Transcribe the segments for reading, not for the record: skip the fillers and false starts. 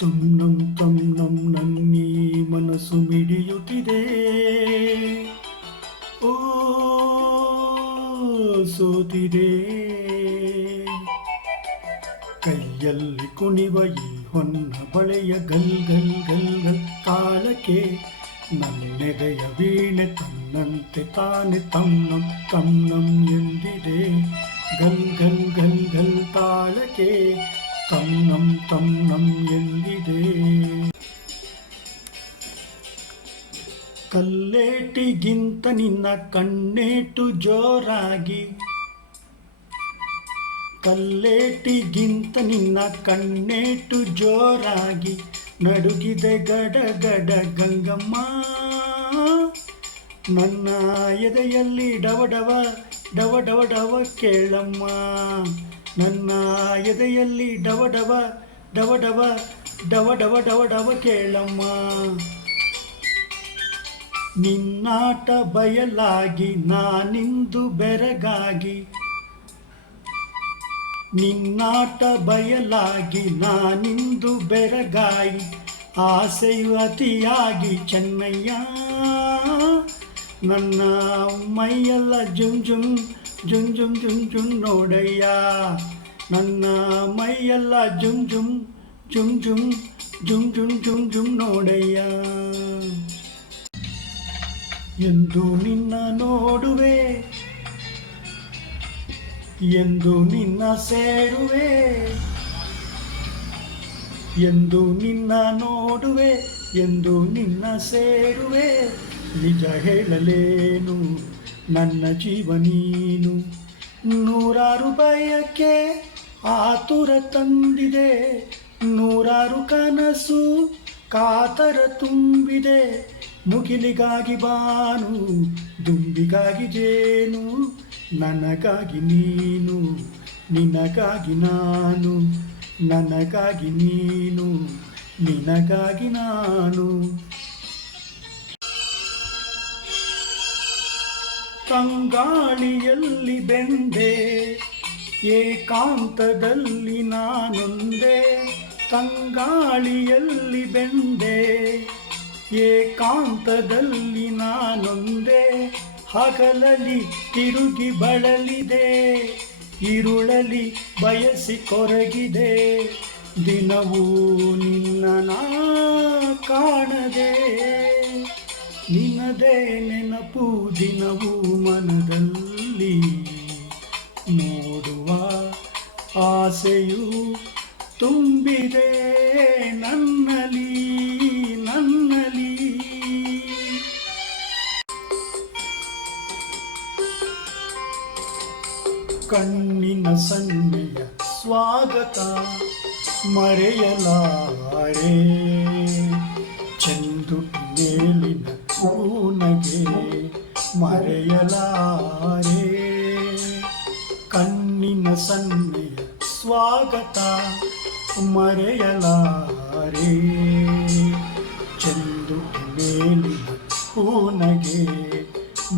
ತುಂ ನನ್ನೀ ಮನಸ್ಸು ಮಿಡಿಯುತ್ತಿದೆ. ಓ ಸೋತಿದೆ. ಕೈಯಲ್ಲಿ ಕುಣಿವ ಈ ಹೊನ್ನ ಬಳೆಯ ಗಲ್ ಗಲ್ ಗಲ್ ಗಲ್ ತಾಳಕ್ಕೆ ನನ್ನೆದೆಯ ವೀಣೆ ತನ್ನಂತೆ ತಾನೆ ತನ್ನಂ ತನ್ನಂ ಎಂದಿದೆ. ಗಲ್ ಗಲ್ ಗಲ್ ಗಲ್ ತಾಳಕ್ಕೆ ತನ್ನಂ ತನ್ನಂ ಎಂದಿದೆ. ಕಲ್ಲೇಟಿಗಿಂತ ನಿನ್ನ ಕಣ್ಣೇಟು ಜೋರಾಗಿ, ಕಲ್ಲೇಟಿಗಿಂತ ನಿನ್ನ ಕಣ್ಣೇಟು ಜೋರಾಗಿ ನಡುಗಿದೆ ಗಡ ಗಡ ಗಂಗಮ್ಮ. ನನ್ನ ಎದೆಯಲ್ಲಿ ಡವಡವ ಡವ ಡವ ಡವ ಕೇಳಮ್ಮ. ನನ್ನ ಎದೆಯಲ್ಲಿ ಡವಡವ ಡವ ಡವ ಡವ ಡವ ಡವ ಡವ ಕೇಳಮ್ಮ. ನಿನ್ನಾಟ ಬಯಲಾಗಿ ನಾನಿಂದು ಬೆರಗಾಗಿ, ನಿನ್ನಾಟ ಬಯಲಾಗಿ ನಾನಿಂದು ಬೆರಗಾಯಿ ಆಸೆಯು ಅತಿಯಾಗಿ ಚೆನ್ನಯ್ಯ. ನನ್ನ ಮೈಯೆಲ್ಲ ಜುಮ್ ಜುಮ್ ಜುಮ್ ಜುಮ್ ಜುಮ್ ಜುಮ್ ನೋಡಯ್ಯ. ನನ್ನ ಮೈಯೆಲ್ಲ ಜುಮ್ ಜುಮ್ ಜುಮ್ ಜುಮ್ ಜುಮ್ ಜುಮ್ ಜುಮ್ ಜುಮ್ ನೋಡಯ್ಯ. ಎಂದು ನಿನ್ನ ನೋಡುವೆ, ಎಂದು ನಿನ್ನ ಸೇರುವೆ, ಎಂದು ನಿನ್ನ ನೋಡುವೆ, ಎಂದು ನಿನ್ನ ಸೇರುವೆ. ನಿಜ ಹೇಳಲೇನು ನನ್ನ ಜೀವ ನೀನು. ನೂರಾರು ಬಯಕೆ ಆತುರ ತಂದಿದೆ, ನೂರಾರು ಕನಸು ಕಾತರ ತುಂಬಿದೆ. ಮುಗಿಲಿಗಾಗಿ ಬಾನು, ದುಂಬಿಗಾಗಿ ಜೇನು, ನನಗಾಗಿ ನೀನು, ನಿನಗಾಗಿ ನಾನು, ನನಗಾಗಿ ನೀನು, ನಿನಗಾಗಿ ನಾನು. ತಂಗಾಳಿಯಲ್ಲಿ ಬೆಂದೆ, ಏಕಾಂತದಲ್ಲಿ ನಾನೊಂದೇ. ತಂಗಾಳಿಯಲ್ಲಿ ಬೆಂದೆ, ಏಕಾಂತದಲ್ಲಿ ನಾನೊಂದೇ. ಹಗಲಲ್ಲಿ ತಿರುಗಿ ಬಳಲಿದೆ, ಇರುಳಲಿ ಬಯಸಿ ಕೊರಗಿದೆ. ದಿನವೂ ನಿನ್ನ ನಾ ಕಾಣದೆ, ನಿನ್ನದೇ ನೆನಪು ದಿನವೂ ಮನದಲ್ಲಿ. ನೋಡುವ ಆಸೆಯು ತುಂಬಿದೆ ನನ್ನಲಿ ನನ್ನಲಿ. ಕಣ್ಣಿನ ಸನ್ನೆಯ ಸ್ವಾಗತ ಮರೆಯಲಾರೆ, ಚೆಂದುಟಿ ಮೇಲಿನ ಕೂನಗೆ ಮರೆಯಲಾರೆ. ಕಣ್ಣಿನ ಸನ್ನೆಯ ಸ್ವಾಗತ ಮರೆಯಲಾರೆ, ಚೆಂದುಟಿ ಮೇಲಿನ ಕೂನಗೆ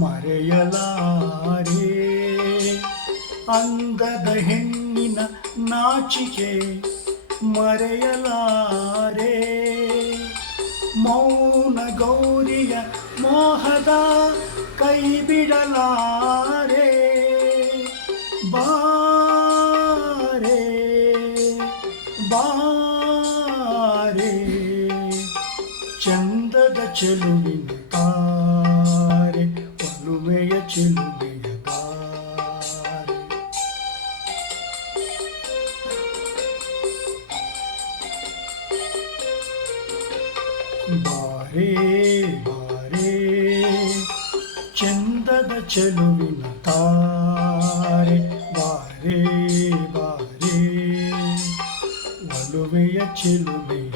ಮರೆಯಲಾರೆ. ಅಂಗದ ಹೆಣ್ಣಿನ ನಾಚಿಕೆ ಮರೆಯಲಾರೆ, ಮೌನ ಗೌರಿಯ ಮೋಹದ ಕೈ ಬಿಡಲಾರೆ. ಬಾರೆ ಬಾರೆ ಚಂದದ ಚೆಲುವಿನ ತಾರೆ, ಒಲುಮೆಯ ಚೆಲುವೆಯ ತಾರೆ. ಬಾರೆ ಬಾರೆ ಚಂದದ ಚೆಲುವಿನ ತಾರೆ, ಬಾರೆ ಬಾರೆ ಒಲುಮೆಯ ಚೆಲುವೆಯ